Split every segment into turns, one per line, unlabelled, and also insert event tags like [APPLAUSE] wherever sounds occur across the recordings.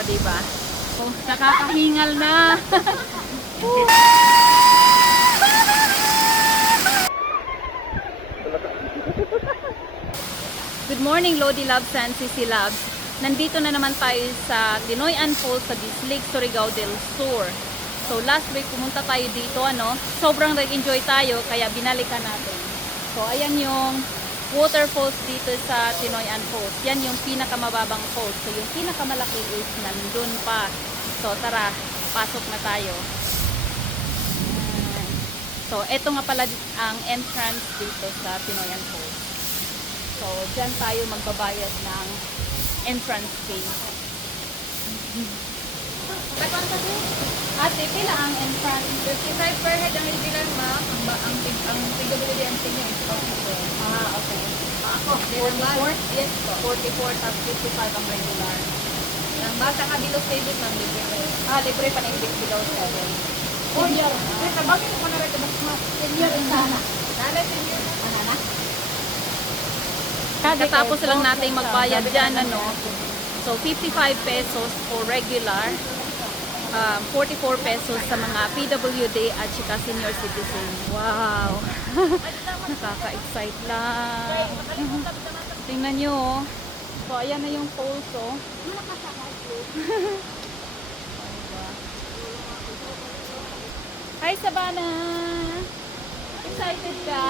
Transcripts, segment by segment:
O, diba? Oh, nakakahingal na. [LAUGHS] Good morning, Lodi Labs and Sisi Labs. Nandito na naman tayo sa Tinoyan Falls sa Dislig, Surigao del Sur. So last week pumunta tayo dito, ano, sobrang nag-enjoy tayo kaya binalikan natin. So ayan yung waterfalls dito sa Tinoyan Falls. Yan yung pinakamababang falls. So yung pinakamalaki is nandun pa. So tara, pasok na tayo. Ayan. So eto nga pala ang entrance dito sa Tinoyan Falls. So dyan tayo magbabayad ng entrance fee. Ate, pila ang entrance?
55 per head ang regular ma'am. Ang, ba- ang, tig- ang PWD ang tingin is 44.
Ah, okay.
Ako, 44? Yes po.
44 tapos 55 ang regular.
Ang bata ka below stable ma'am, libre.
Ah, libre pa na yung big below 7.
Senior. Ay, sabagay mo ka na rin mas mas.
Senior ang sana.
Nala senior.
Ano na? Katapos lang natin magbayad dyan, ano. So, 55 pesos for regular. Um, 44 pesos sa mga PWD at saka senior citizen. Wow! [LAUGHS] Nakaka-excite lang. [LAUGHS] Tingnan nyo, oh. So, ayan na yung falls, oh. [LAUGHS] Hi, Savannah! Excited ka?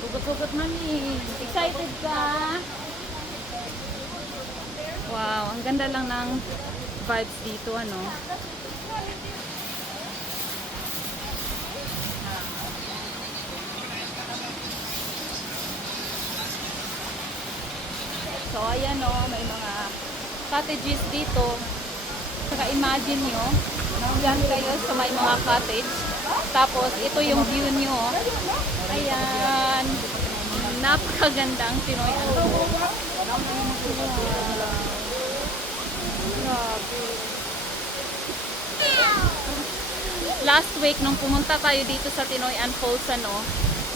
Hugot-hugot mami. Excited ka? Wow, ang ganda lang ng vibes dito, ano. So, ayan o, may mga cottages dito. Saka imagine nyo, yan kayo sa may mga cottage. Tapos, ito yung view nyo. Ayan. Napakagandang Pinoy ano. Last week, nung pumunta tayo dito sa Tinoyan Falls, ano,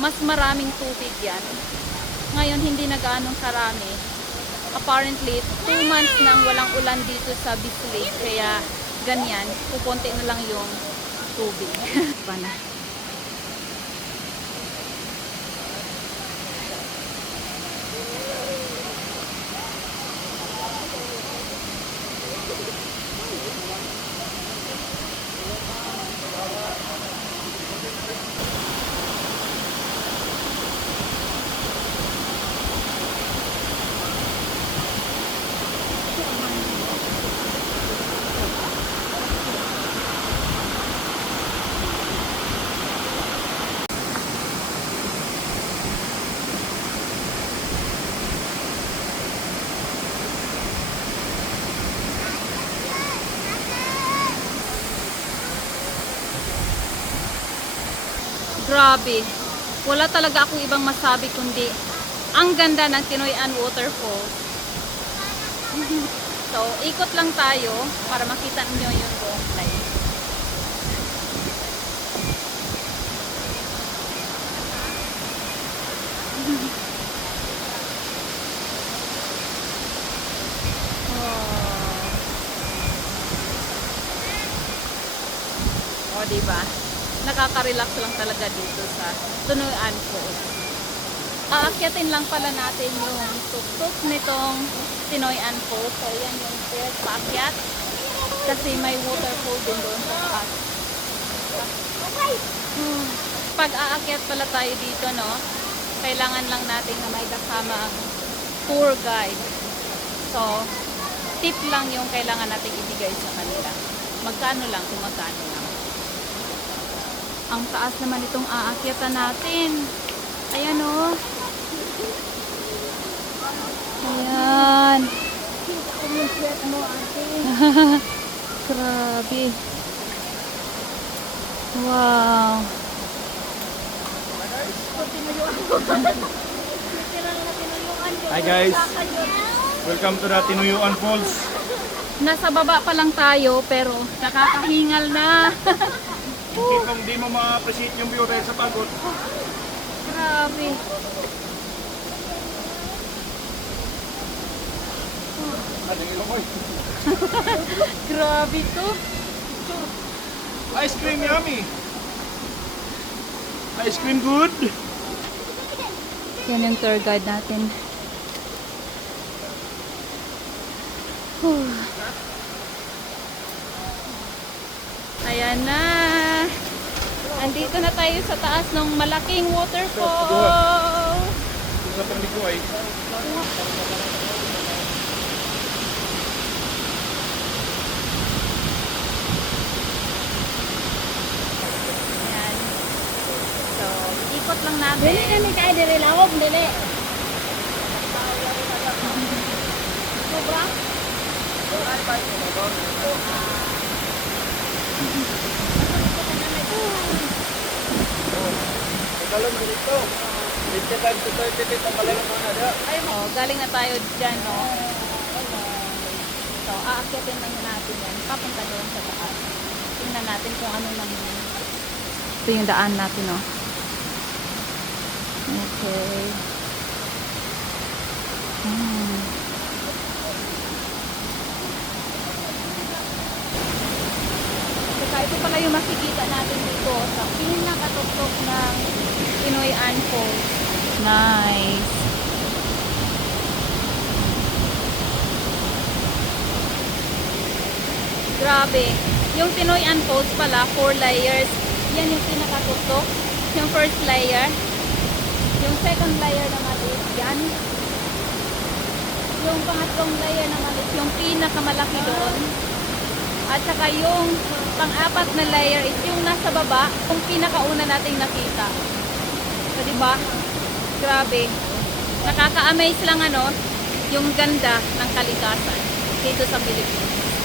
mas maraming tubig yan. Ngayon, hindi na gaanong karami. Apparently, two months nang walang ulan dito sa Bislake. Kaya, ganyan, pupunti na lang yung tubig. [LAUGHS] Iba Grabe. Wala talaga akong ibang masabi kundi ang ganda ng Tinoyan Waterfall. [LAUGHS] so, ikot lang tayo para makita niyo yung buong place. [LAUGHS] Oh. O, diba? Nakaka-relax lang talaga dito sa Tunuan Falls. Aakyatin lang pala natin yung tuk-tuk nitong Tinoyan Falls. So, yan yung first paakyat. Kasi may waterfall din doon sa taas. Hmm. Pag aakyat pala tayo dito, no, kailangan lang natin na may kasama tour guide. So, tip lang yung kailangan natin ibigay sa kanila. Magkano lang kung magkano lang. Ang taas naman itong aakyatan natin. Ayan o. Oh. Ayan. [LAUGHS] Grabe. Wow.
Hi guys, welcome to the Tinuyuan Falls.
Nasa baba pa lang tayo pero nakakahingal na. [LAUGHS]
Hindi kung di mo ma-appreciate yung view dahil sa pagod.
Grabe.
Ano yung ilong mo? [LAUGHS]
Grabe to.
Ice cream yummy. Ice cream good.
Yan yung tour guide natin. Ayan na. Andito na tayo sa taas ng malaking waterfall.
Sa.
Ayan. So, ikot lang natin.
Dili na ni kay dire lawom dili. Sobra?
Talon dito. 55 to 30 feet ang malayo mga na.
Oh, galing na tayo dyan, no? So, aakyatin lang natin yan. Papunta doon sa taas. Tingnan natin kung ano yun. Ito yung daan natin, no? Okay. Hmm. Saka ito pala yung makikita natin dito sa ng Falls. Nice. Grabe. Yung Pinoy Unfolds pala, four layers. Yan yung pinakatutok. Yung first layer. Yung second layer naman is yan. Yung pangatlong layer naman is yung pinakamalaki doon. At saka yung pang-apat na layer is yung nasa baba, yung pinakauna nating nakita. So, di ba? Grabe. Nakaka-amaze lang ano, yung ganda ng kalikasan dito sa Pilipinas.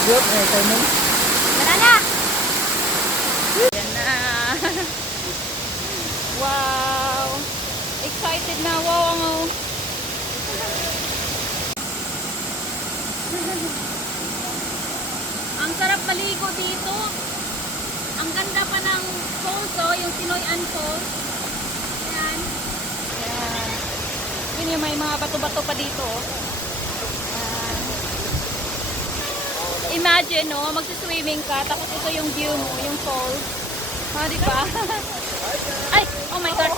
Banana! Yan na. wow! Excited na. Wow, ang [LAUGHS] Ang sarap maligo dito. Ang ganda pa ng oh, yung Pinoy An Falls. Yan. Yan. Yun yung may mga bato-bato pa dito. oh. Yan. Imagine, no, magsiswimming ka, tapos ito yung view mo, yung falls. Ha, di ba? [LAUGHS] Ay, oh my God.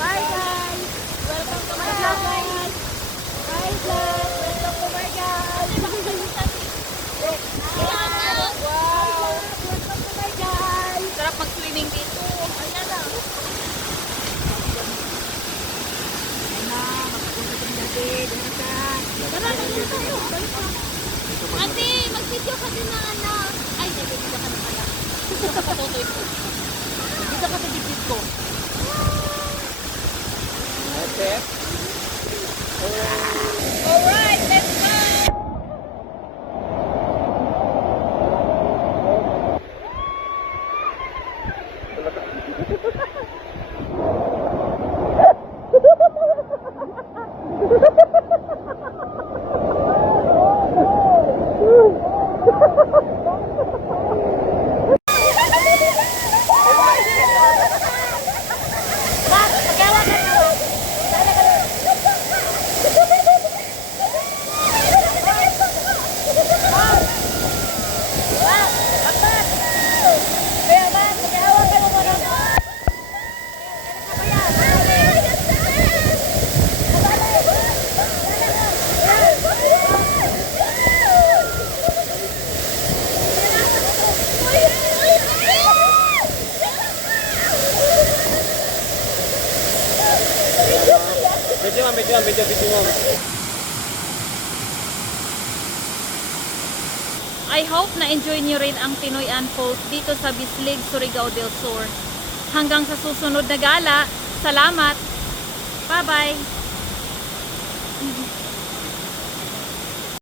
Bye guys. Welcome to my guys. Bye guys. Welcome to my guys. Wow. Welcome to my guys.
Sarap mag-swimming dito.
Ayan na. Ayan na. Magpupunta ng gabi. Dito ka. Tara.
Ate, mag-video ka din na ano. Ay, dito ka na pala. Dito ka pa tutoy ko. Dito ka sa dibdib ko. Alright,
Medyo ma'am, medyo ma'am, ma'am.
I hope na enjoy nyo rin ang Tinoyan Falls dito sa Bislig, Surigao del Sur. Hanggang sa susunod na gala, salamat! Bye-bye!